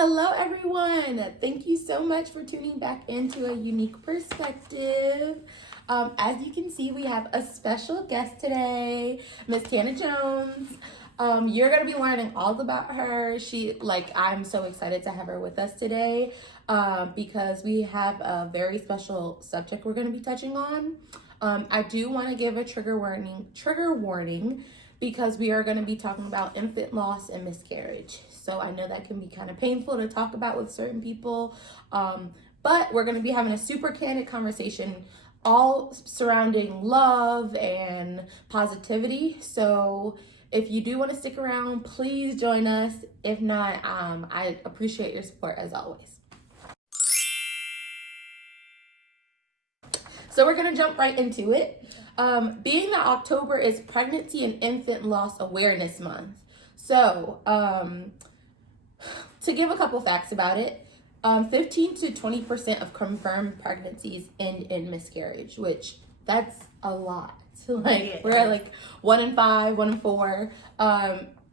Hello, everyone. Thank you so much for tuning back into A Unique Perspective. As you can see, we have a special guest today, Miss Tana Jones. You're going to be learning all about her. I'm so excited to have her with us today because we have a very special subject we're going to be touching on. I do want to give a trigger warning because we are going to be talking about infant loss and miscarriage. So I know that can be kind of painful to talk about with certain people, but we're going to be having a super candid conversation all surrounding love and positivity. So if you do want to stick around, please join us. If not, I appreciate your support as always. So we're going to jump right into it. Being that October is Pregnancy and Infant Loss Awareness Month. So, to give a couple facts about it, 15 to 20% of confirmed pregnancies end in miscarriage, which that's a lot. We're at 1 in 5, 1 in 4.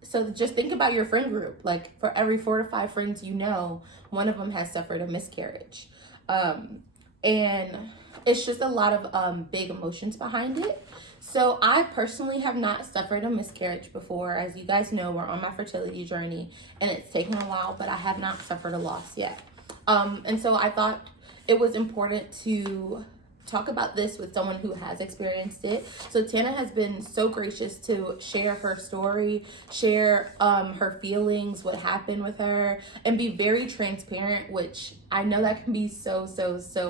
So just think about your friend group. Like for every 4 to 5 friends you know, one of them has suffered a miscarriage. And it's just a lot of big emotions behind it. So I personally have not suffered a miscarriage before. As you guys know, we're on my fertility journey and it's taken a while, but I have not suffered a loss yet. And so I thought it was important to talk about this with someone who has experienced it. So Tana has been so gracious to share her story, share her feelings, what happened with her, and be very transparent, which I know that can be so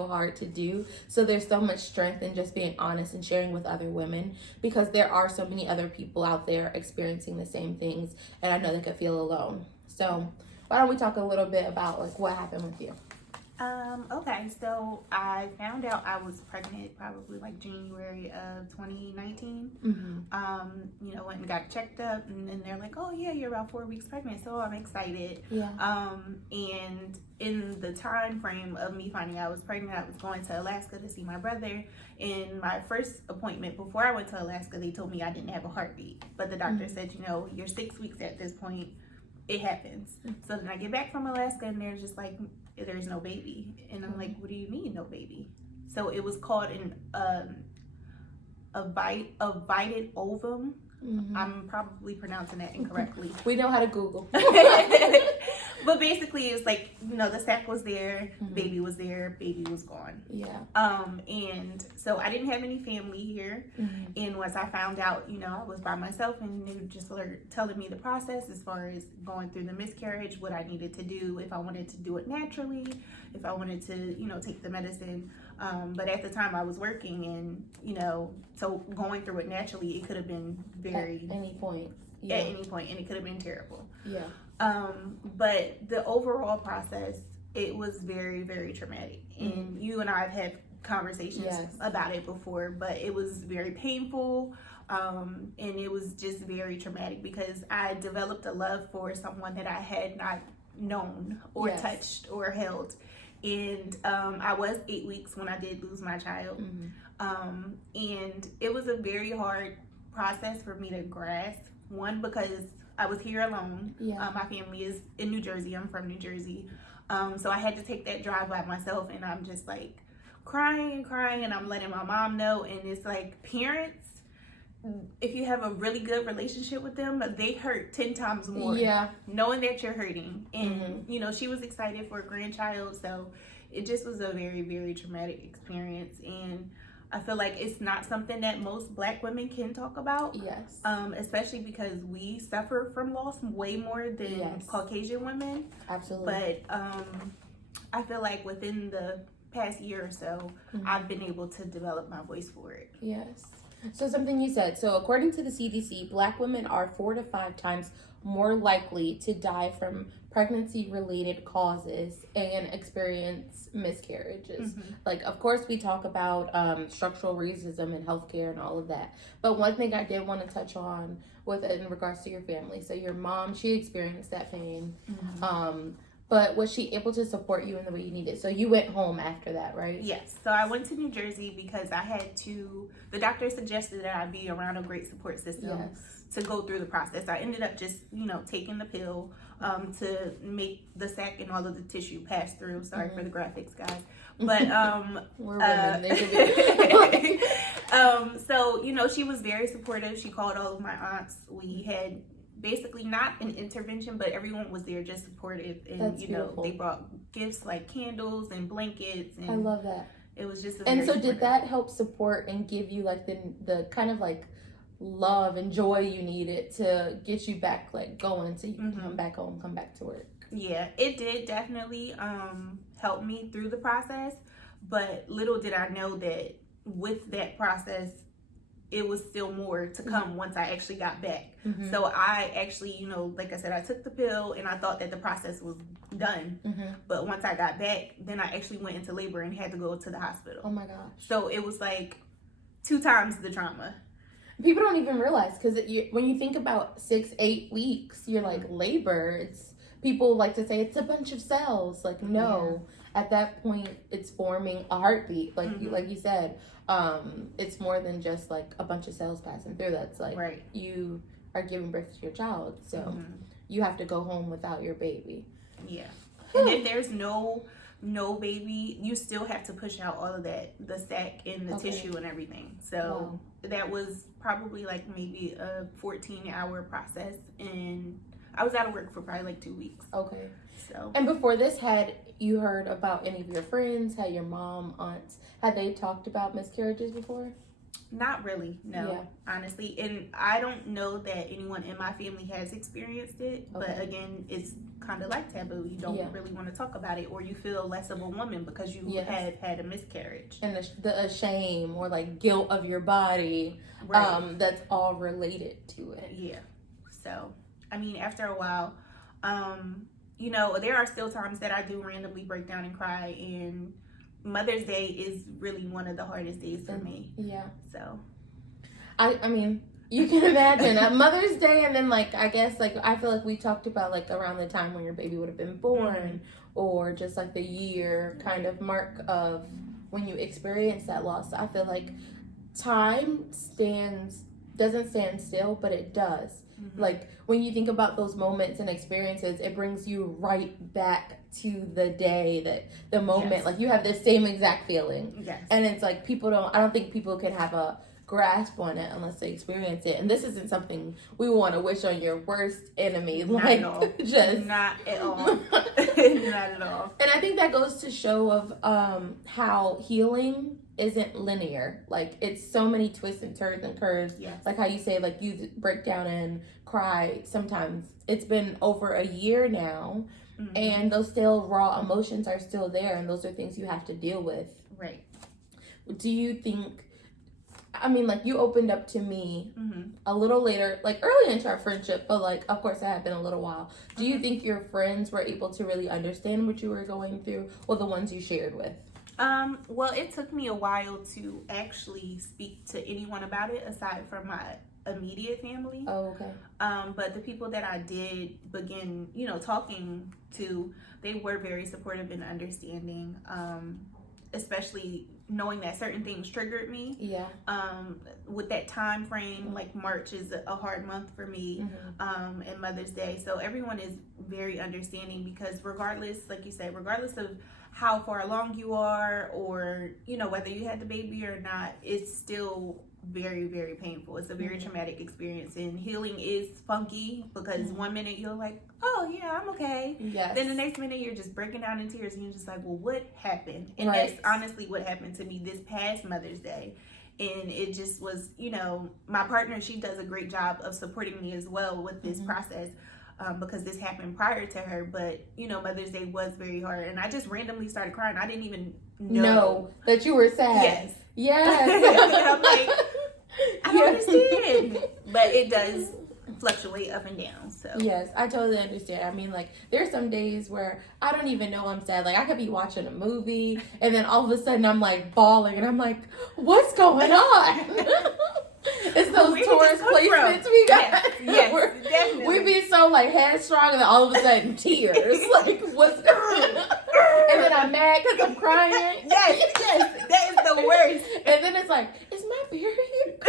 hard to do. So there's so much strength in just being honest and sharing with other women, because there are so many other people out there experiencing the same things, and I know they could feel alone. So why don't we talk a little bit about what happened with you? Okay, so I found out I was pregnant probably January of 2019. Went and got checked up, and then they're like, oh yeah, you're about 4 weeks pregnant, so I'm excited. Yeah. And in the time frame of me finding out I was pregnant, I was going to Alaska to see my brother. In my first appointment before I went to Alaska, they told me I didn't have a heartbeat, but the doctor said, you're 6 weeks at this point, it happens. So then I get back from Alaska and they're just like, there's no baby. And I'm like, what do you mean no baby? So it was called a vited ovum. I'm probably pronouncing that incorrectly. We know how to Google. But basically it's the sac was there, baby was there, baby was gone. Yeah. And so I didn't have any family here. And once I found out, I was by myself, and they were just telling me the process as far as going through the miscarriage, what I needed to do, if I wanted to do it naturally, if I wanted to, take the medicine. But at the time I was working, and, so going through it naturally, it could have been very... At any point. Yeah. At any point, and it could have been terrible. Yeah. But the overall process, it was very traumatic. And you and I have had conversations about it before, but it was very painful. And it was just very traumatic because I developed a love for someone that I had not known or touched or held. And I was 8 weeks when I did lose my child. And it was a very hard process for me to grasp. One, because I was here alone. My family is in New Jersey. I'm from New Jersey. So I had to take that drive by myself, and I'm just crying, and I'm letting my mom know. And it's parents, if you have a really good relationship with them, they hurt 10 times more. Yeah. Knowing that you're hurting. And, she was excited for a grandchild. So it just was a very traumatic experience. And I feel like it's not something that most Black women can talk about. Yes. Especially because we suffer from loss way more than Caucasian women. Absolutely. But I feel like within the past year or so, I've been able to develop my voice for it. Yes. So something you said. So according to the CDC, Black women are 4 to 5 times more likely to die from pregnancy-related causes and experience miscarriages. Of course, we talk about structural racism in healthcare and all of that. But one thing I did want to touch on in regards to your family. So your mom, she experienced that pain. But was she able to support you in the way you needed? So you went home after that, right? Yes. So I went to New Jersey because I had to, the doctor suggested that I be around a great support system to go through the process. I ended up just, taking the pill to make the sac and all of the tissue pass through. Sorry for the graphics, guys. But we're women. They should be. so, she was very supportive. She called all of my aunts. We had basically not an intervention, but everyone was there just supportive, and That's beautiful. They brought gifts like candles and blankets, and I love that. It was just and so did that help support and give you like the kind of like love and joy you needed to get you back like going so you can come back home, come back to work? Yeah, it did definitely help me through the process, but little did I know that with that process it was still more to come once I actually got back. So I actually, like I said, I took the pill and I thought that the process was done. But once I got back, then I actually went into labor and had to go to the hospital. Oh my gosh. So it was like 2 times the trauma. People don't even realize, because when you think about 6-8 weeks, you're like, labor, people like to say it's a bunch of cells. Like, no, at that point it's forming a heartbeat. Like you said, it's more than just like a bunch of cells passing through. That's like you are giving birth to your child, so you have to go home without your baby. And if there's no baby, you still have to push out all of that, the sac and the tissue and everything. So that was probably like maybe a 14-hour process, and I was out of work for probably like 2 weeks. Okay. So, and before this, had you heard about any of your friends, had your mom, aunts, had they talked about miscarriages before? Not really, no, honestly. And I don't know that anyone in my family has experienced it. But again, it's kind of like taboo. You don't really want to talk about it, or you feel less of a woman because you have had a miscarriage. And the shame or like guilt of your body, that's all related to it. Yeah. So, I mean, after a while, there are still times that I do randomly break down and cry, and Mother's Day is really one of the hardest days for me. Yeah. So, I mean, you can imagine Mother's Day, and then like I guess like I feel like we talked about like around the time when your baby would have been born, or just like the year kind of mark of when you experience that loss. I feel like time doesn't stand still, but it does. Like when you think about those moments and experiences, it brings you right back to the day, that the moment, like you have the same exact feeling. And it's like I don't think people can have a grasp on it unless they experience it. And this isn't something we want to wish on your worst enemy. Not at all. Just not at all. Not at all. And I think that goes to show of how healing isn't linear. Like it's so many twists and turns and curves. Like how you say, like you break down and cry. Sometimes it's been over a year now, and those still raw emotions are still there, and those are things you have to deal with. Right. Do you think, I mean, like you opened up to me a little later, like early into our friendship, but like of course that had been a little while. Do you think your friends were able to really understand what you were going through, or the ones you shared with? Well, it took me a while to actually speak to anyone about it aside from my immediate family. Oh, okay. But the people that I did begin, talking to, they were very supportive and understanding, especially knowing that certain things triggered me. Yeah. With that time frame, like March is a hard month for me, and Mother's Day. So everyone is very understanding, because regardless, like you said, regardless of how far along you are, or whether you had the baby or not, it's still very, very painful. It's a very traumatic experience, and healing is funky, because one minute you're like, oh yeah, I'm okay, then the next minute you're just breaking down in tears, and you're just like, well, what happened? And that's honestly what happened to me this past Mother's Day. And it just was, my partner, she does a great job of supporting me as well with this process. Because this happened prior to her, but Mother's Day was very hard, and I just randomly started crying. I didn't even know that you were sad. Yes. And I'm like, I don't understand, but it does fluctuate up and down. So yes, I totally understand. I mean, like there's some days where I don't even know I'm sad. Like I could be watching a movie, and then all of a sudden I'm like bawling, and I'm like, what's going on? It's those Taurus placements we got. Yes, definitely. We've could be so like headstrong and then all of a sudden tears. Like what's and then I'm mad because I'm crying. Yes, that is the worst. And then it's like, is my period?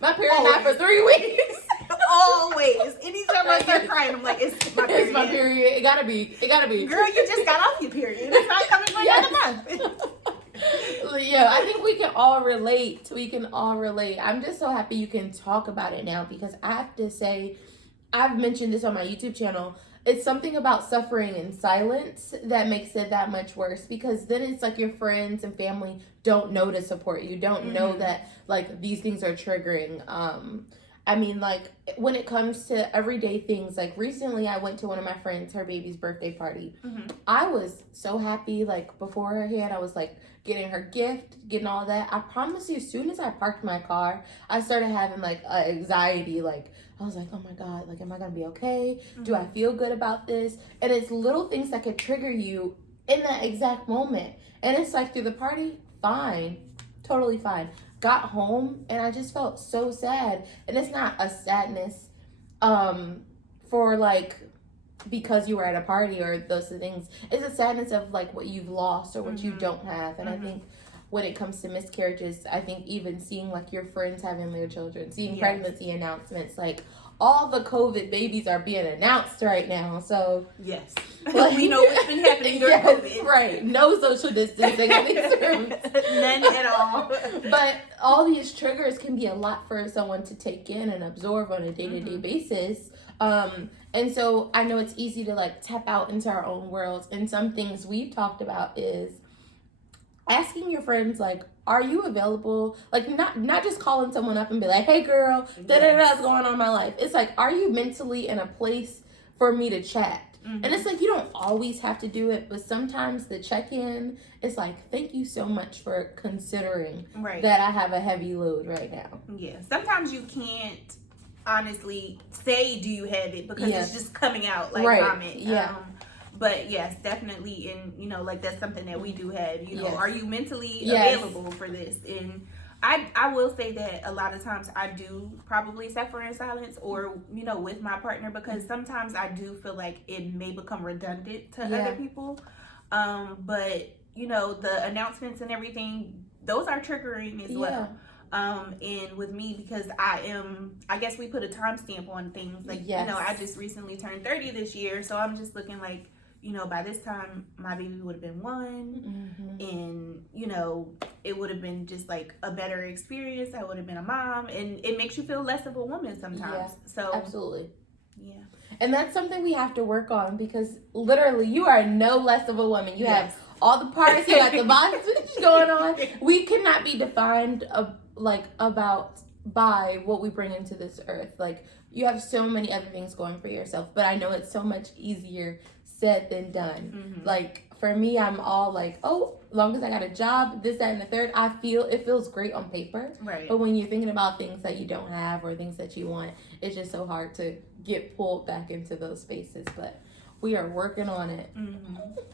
My period not for 3 weeks. Always. Anytime I start crying, I'm like, it's my period. It's my period. It gotta be. Girl, you just got off your period. It's not coming for another month. Yeah, I think we can all relate. I'm just so happy you can talk about it now, because I have to say, I've mentioned this on my YouTube channel. It's something about suffering in silence that makes it that much worse, because then it's like your friends and family don't know to support you, don't know that like these things are triggering. I mean, like when it comes to everyday things, like recently I went to one of my friends, her baby's birthday party. I was so happy, like beforehand, I was like getting her gift, getting all that. I promise you, as soon as I parked my car, I started having like anxiety, like I was like, oh my God, like, am I going to be okay? Do I feel good about this? And it's little things that could trigger you in that exact moment. And it's like, through the party, fine, totally fine. Got home and I just felt so sad. And it's not a sadness for like, because you were at a party or those things. It's a sadness of like what you've lost or what you don't have. And I think when it comes to miscarriages, I think even seeing like your friends having their children, seeing pregnancy announcements, like all the COVID babies are being announced right now. So yes, like, we know what's been happening during COVID. Right, no social distancing in these rooms. None at all. But all these triggers can be a lot for someone to take in and absorb on a day-to-day basis. And so I know it's easy to like tap out into our own worlds. And some things we've talked about is asking your friends, like, are you available? Like, not just calling someone up and be like, hey girl, what's going on in my life. It's like, are you mentally in a place for me to chat? And it's like, you don't always have to do it, but sometimes the check-in is like, thank you so much for considering that I have a heavy load right now. Yeah, sometimes you can't honestly say, do you have it? Because it's just coming out like vomit. Yeah. But yes, definitely, and you know, like that's something that we do have. You know, are you mentally available for this? And I will say that a lot of times I do probably suffer in silence, or you know, with my partner, because sometimes I do feel like it may become redundant to other people. But you know, the announcements and everything, those are triggering as well. And with me, because I guess we put a timestamp on things. Like, you know, I just recently turned 30 this year, so I'm just looking like, you know, by this time my baby would have been 1, and you know, it would have been just like a better experience. I would have been a mom, and it makes you feel less of a woman sometimes. So absolutely. Yeah. And that's something we have to work on, because literally you are no less of a woman. You have all the parts, you got the bondage going on. We cannot be defined by what we bring into this earth. Like, you have so many other things going for yourself, but I know it's so much easier said than done. Like, for me, I'm all like, oh, as long as I got a job, this, that, and the third, it feels great on paper. Right. But when you're thinking about things that you don't have or things that you want, it's just so hard to get pulled back into those spaces. But we are working on it.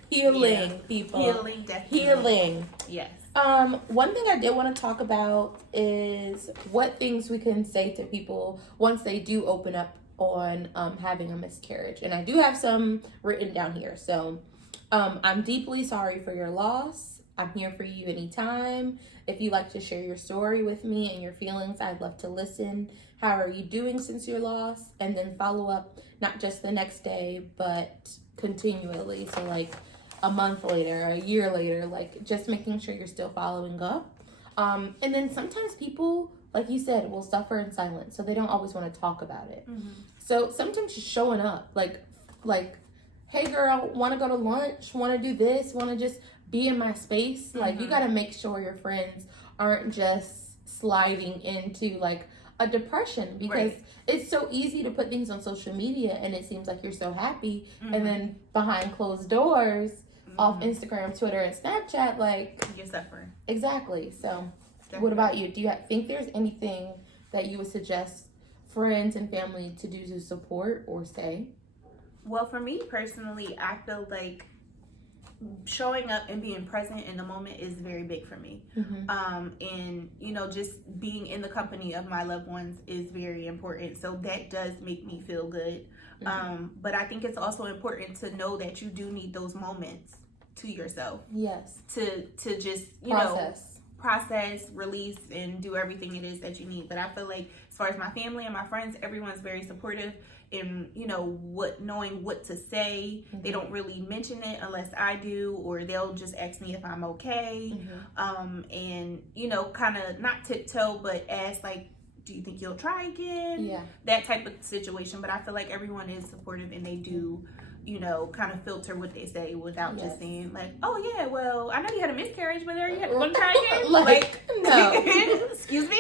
Healing, people. Healing, definitely. Healing. Yes. One thing I did want to talk about is what things we can say to people once they do open up on having a miscarriage. And I do have some written down here. So I'm deeply sorry for your loss. I'm here for you anytime. If you'd like to share your story with me and your feelings, I'd love to listen. How are you doing since your loss? And then follow up, not just the next day, but continually. So like a month later, a year later, like just making sure you're still following up. And then sometimes people, like you said, will suffer in silence, so they don't always want to talk about it. So sometimes just showing up, like, hey girl, want to go to lunch? Want to do this? Want to just be in my space? Like, you got to make sure your friends aren't just sliding into like a depression, because it's so easy to put things on social media and it seems like you're so happy, and then behind closed doors, off Instagram, Twitter, and Snapchat, like, you're suffering. Exactly. So what about you? Do you think there's anything that you would suggest friends and family to do to support or say? Well, for me personally, I feel like showing up and being present in the moment is very big for me. And you know, just being in the company of my loved ones is very important, so that does make me feel good. But I think it's also important to know that you do need those moments to yourself. Yes. To just, you know, process, release, and do everything it is that you need. But I feel like as far as my family and my friends, everyone's very supportive in, you know, knowing what to say. They don't really mention it unless I do, or they'll just ask me if I'm okay. And, you know, kind of not tiptoe, but ask like, do you think you'll try again? Yeah. That type of situation. But I feel like everyone is supportive, and they do, you know, kind of filter what they say without just saying like, oh yeah, well, I know you had a miscarriage, but are you going to try again? like no. Excuse me?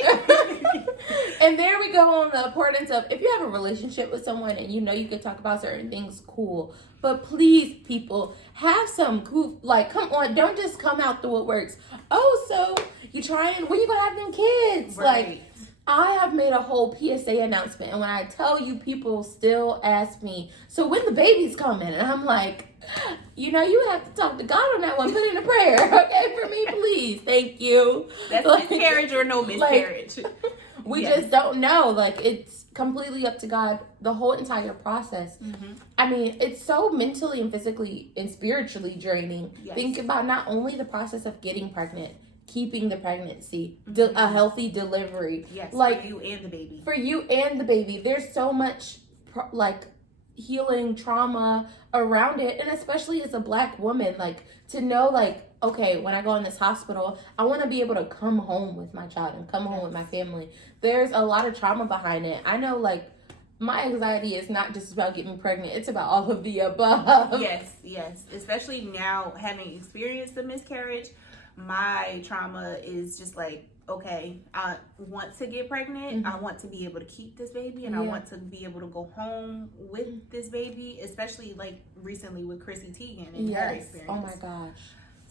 And there we go on the importance of, if you have a relationship with someone and you know you can talk about certain things, cool. But please, people, have some cool, like, come on, don't just come out the woodworks. Oh, so you trying, when you going to have them kids? Right. Like, I have made a whole PSA announcement, and when I tell you, people still ask me, so when the baby's coming? And I'm like, you know, you have to talk to God on that one. Put in a prayer, okay, for me, please. Thank you. That's like, miscarriage or no miscarriage. Like, we just don't know. Like, it's completely up to God, the whole entire process. I mean, it's so mentally and physically and spiritually draining. Think about not only the process of getting pregnant, keeping the pregnancy, a healthy delivery. Yes, like, for you and the baby. For you and the baby. There's so much, like, healing trauma around it. And especially as a Black woman, like, to know, like, okay, when I go in this hospital, I want to be able to come home with my child and come home with my family. There's a lot of trauma behind it. I know, like, my anxiety is not just about getting pregnant. It's about all of the above. Yes. Especially now, having experienced the miscarriage, my trauma is just like, okay, I want to get pregnant. I want to be able to keep this baby, and I want to be able to go home with this baby, especially like recently with Chrissy Teigen and her experience. Oh my gosh.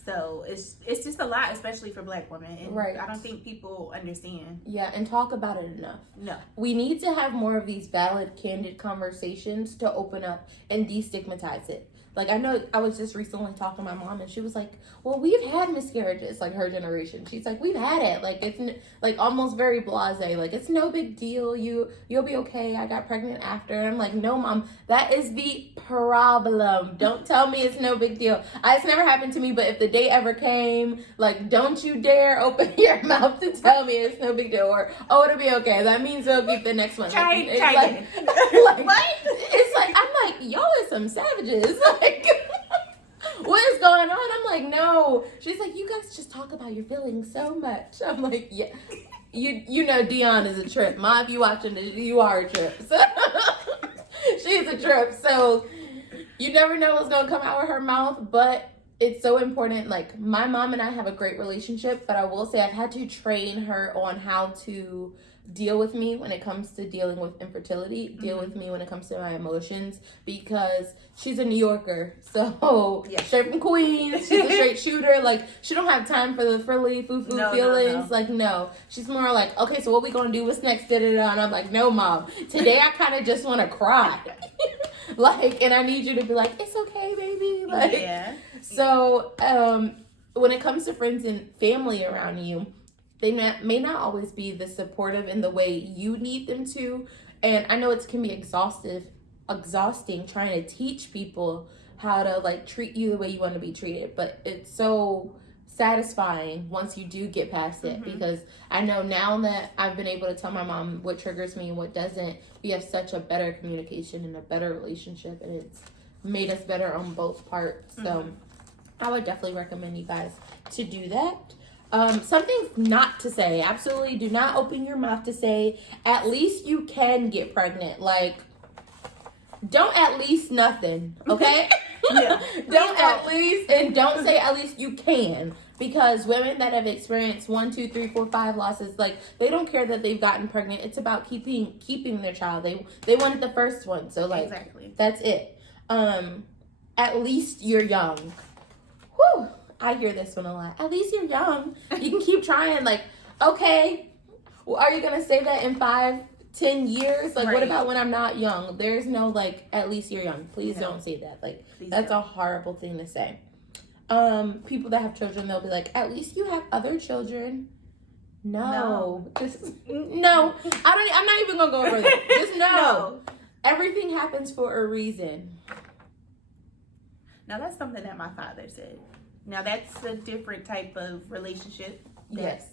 So it's just a lot, especially for Black women. And I don't think people understand. Yeah, and talk about it enough. No. We need to have more of these valid, candid conversations to open up and destigmatize it. Like, I know I was just recently talking to my mom, and she was like, well, we've had miscarriages, like her generation. She's like, we've had it. Like, it's like almost very blasé. Like, it's no big deal. You'll be okay. I got pregnant after. And I'm like, no, Mom, that is the problem. Don't tell me it's no big deal. It's never happened to me, but if the day ever came, like, don't you dare open your mouth to tell me it's no big deal. Or, oh, it'll be okay. That means we'll keep the next one. Try like, what? It's like, I'm like, y'all are some savages. Like, what is going on? I'm like, no. She's like, you guys just talk about your feelings so much. I'm like, yeah. You know Dion is a trip. Ma, if you watching this, you are a trip. So, she's a trip. So you never know what's going to come out of her mouth, but it's so important. Like, my mom and I have a great relationship, but I will say I've had to train her on how to deal with me when it comes to dealing with infertility, deal with me when it comes to my emotions, because she's a New Yorker. So straight from Queens, she's a straight shooter. Like, she don't have time for the frilly foo-foo feelings. No. Like, no. She's more like, okay, so what we gonna do? What's next? Da-da-da. And I'm like, no, Mom. Today I kind of just want to cry. Like, and I need you to be like, it's okay, baby. Like, so when it comes to friends and family around you, they may not always be the supportive in the way you need them to. And I know it can be exhausting trying to teach people how to, like, treat you the way you want to be treated. But it's so satisfying once you do get past it, because I know now that I've been able to tell my mom what triggers me and what doesn't, we have such a better communication and a better relationship, and it's made us better on both parts. So I would definitely recommend you guys to do that. Something not to say. Absolutely do not open your mouth to say, at least you can get pregnant. Like, don't at least nothing, okay? Don't at least, and don't say at least you can. Because women that have experienced 1, 2, 3, 4, 5 losses, like, they don't care that they've gotten pregnant. It's about keeping their child. They wanted the first one. So, like, that's it. At least you're young. Whew. I hear this one a lot. At least you're young. You can keep trying. Like, okay, well, are you going to say that in 5, 10 years? Like, what about when I'm not young? There's no, like, at least you're young. Please don't say that. Like, that's a horrible thing to say. people that have children, they'll be like, at least you have other children. No. No. I'm not even gonna go over that. Just no. Everything happens for a reason. Now that's something that my father said. Now that's a different type of relationship. Yes.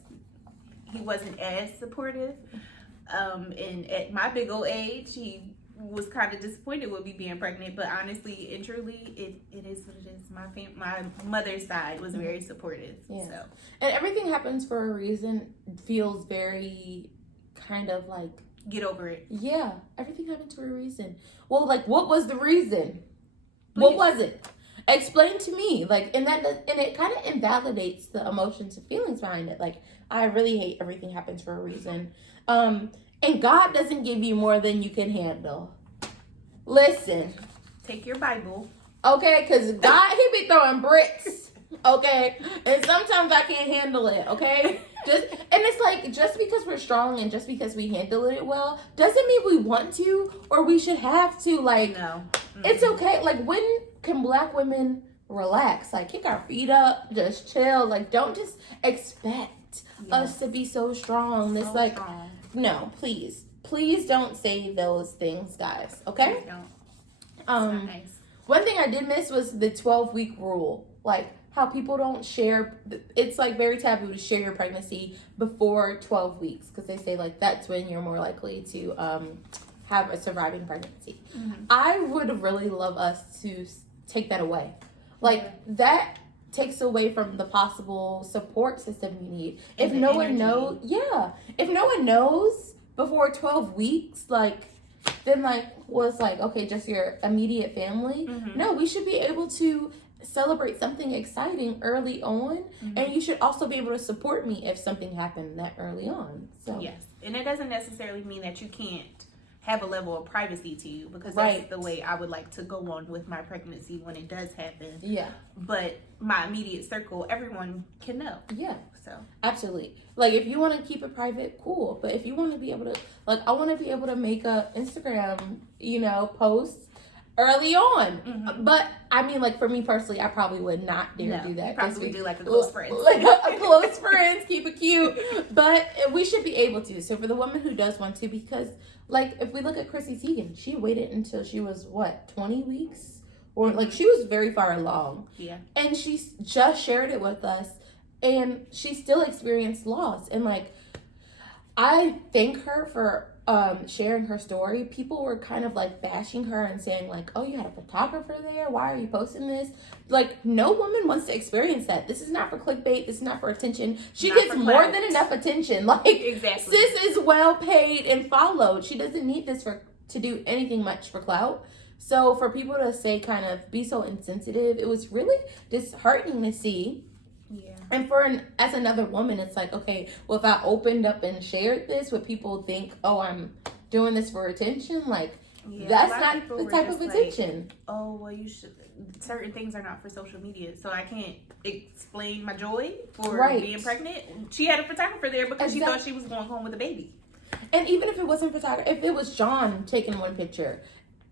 He wasn't as supportive. And at my big old age, he was kind of disappointed with me being pregnant. But honestly and truly, it is what it is. My mother's side was very supportive. Yeah. So. And everything happens for a reason feels very kind of like... Get over it. Yeah. Everything happens for a reason. Well, like, what was the reason? Please. What was it? Explain to me. Like, and it kind of invalidates the emotions and feelings behind it. Like, I really hate everything happens for a reason. And God doesn't give you more than you can handle. Listen. Take your Bible. Okay, because God, he be throwing bricks. Okay? And sometimes I can't handle it, okay? And it's like, just because we're strong and just because we handle it well, doesn't mean we want to or we should have to. Like, no. It's okay. Like, when can Black women relax? Like, kick our feet up, just chill. Like, don't just expect us to be so strong. It's like, strong. No, please don't say those things, guys. Okay? Please don't. Nice. One thing I did miss was the 12-week rule. Like, how people don't share. It's like very taboo to share your pregnancy before 12 weeks because they say like that's when you're more likely to have a surviving pregnancy. Mm-hmm. I would really love us to take that away. Like, that takes away from the possible support system you need. If no one knows, if no one knows before 12 weeks, like, then like, was like, okay, just your immediate family. Mm-hmm. No, we should be able to celebrate something exciting early on. Mm-hmm. And you should also be able to support me if something happened that early on. So yes. And it doesn't necessarily mean that you can't have a level of privacy to you, because that's the way I would like to go on with my pregnancy when it does happen. Yeah. But my immediate circle, everyone can know. Yeah. So absolutely. Like, if you want to keep it private, cool. But if you want to be able to, like, I want to be able to make a Instagram, post early on. Mm-hmm. But I mean, like, for me personally, I probably would not dare do that. You probably do like a close friend. Like a close friends, keep it cute. But we should be able to. So for the woman who does want to, because like, if we look at Chrissy Teigen, she waited until she was, 20 weeks? Or, like, she was very far along. Yeah. And she just shared it with us. And she still experienced loss. And, like, I thank her for sharing her story. People were kind of, like, bashing her and saying, like, oh, you had a photographer there? Why are you posting this? Like, no woman wants to experience that. This is not for clickbait. This is not for attention. She gets more than enough attention. Like, exactly. Sis is well paid and followed. She doesn't need this to do anything much for clout. So for people to say, kind of be so insensitive, it was really disheartening to see. Yeah. And as another woman, it's like, okay, well, if I opened up and shared this, would people think, oh, I'm doing this for attention? Like, that's not the type of attention. Like, oh, well, you should. Certain things are not for social media, so I can't explain my joy for being pregnant. She had a photographer there because she thought she was going home with a baby. And even if it wasn't photographer, if it was John taking one picture,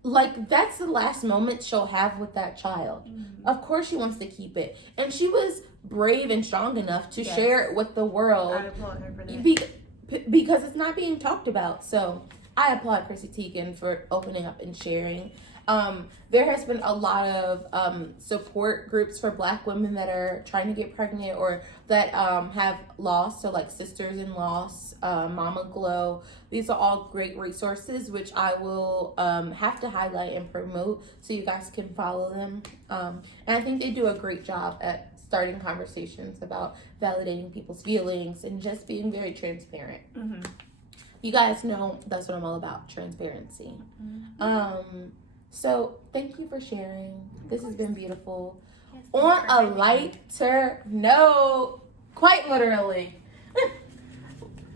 like, that's the last moment she'll have with that child. Mm-hmm. Of course she wants to keep it. And she was brave and strong enough to share it with the world. I applaud her for that. Because it's not being talked about. So I applaud Chrissy Teigen for opening up and sharing. There has been a lot of support groups for Black women that are trying to get pregnant or that have lost. So, like, Sisters in Loss, Mama Glow. These are all great resources, which I will have to highlight and promote so you guys can follow them. And I think they do a great job at starting conversations about validating people's feelings and just being very transparent. Mm-hmm. You guys know that's what I'm all about, transparency. Mm-hmm. So thank you for sharing. This has been beautiful. Yes, on a lighter note, quite literally.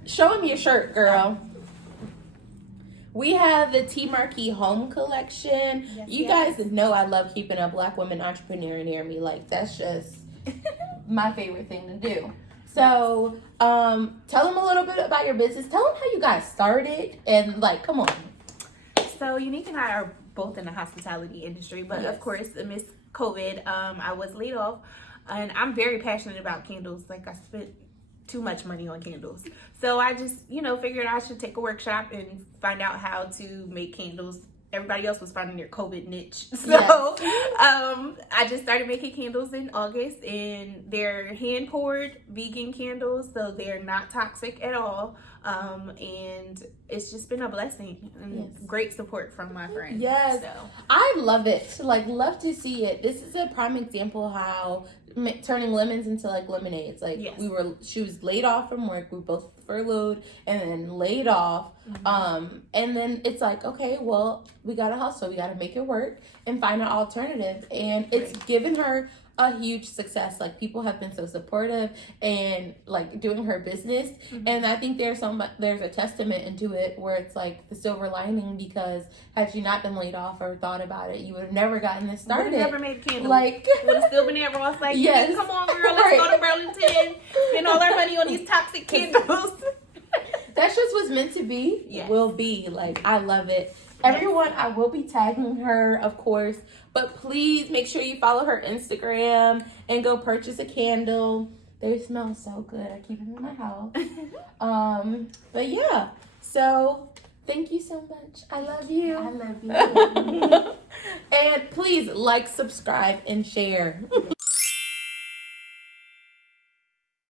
Show him your shirt, girl. We have the T Marquee Home Collection. Yes, you guys know I love keeping a Black woman entrepreneur near me. Like, that's just my favorite thing to do. So, tell them a little bit about your business. Tell them how you guys started and, like, come on. So, Unique and I are both in the hospitality industry, but of course, amidst COVID, I was laid off. And I'm very passionate about candles. Like, I spent too much money on candles. So I just, figured I should take a workshop and find out how to make candles. Everybody else was finding their COVID niche. So I just started making candles in August, and they're hand poured vegan candles. So they're not toxic at all. And it's just been a blessing and great support from my friends. Yes. So. I love it. Like, love to see it. This is a prime example how turning lemons into like lemonades. Like she was laid off from work. We both furloughed and then laid off. And then it's like, okay, well, we gotta hustle. We gotta make it work and find an alternative. And it's given her a huge success. Like, people have been so supportive and like doing her business. And I think there's a testament into it where it's like the silver lining, because had you not been laid off or thought about it, you would have never gotten this started. Would have never made a candle. Like, would have still been at Ross. Like, come on, girl, let's go to Burlington, spend all our money on these toxic candles. That's just what's meant to be. Will be. Like, I love it. Everyone, I will be tagging her, of course, but please make sure you follow her Instagram and go purchase a candle. They smell so good. I keep them in my house. But yeah, so thank you so much. I love you. I love you. And please like, subscribe, and share.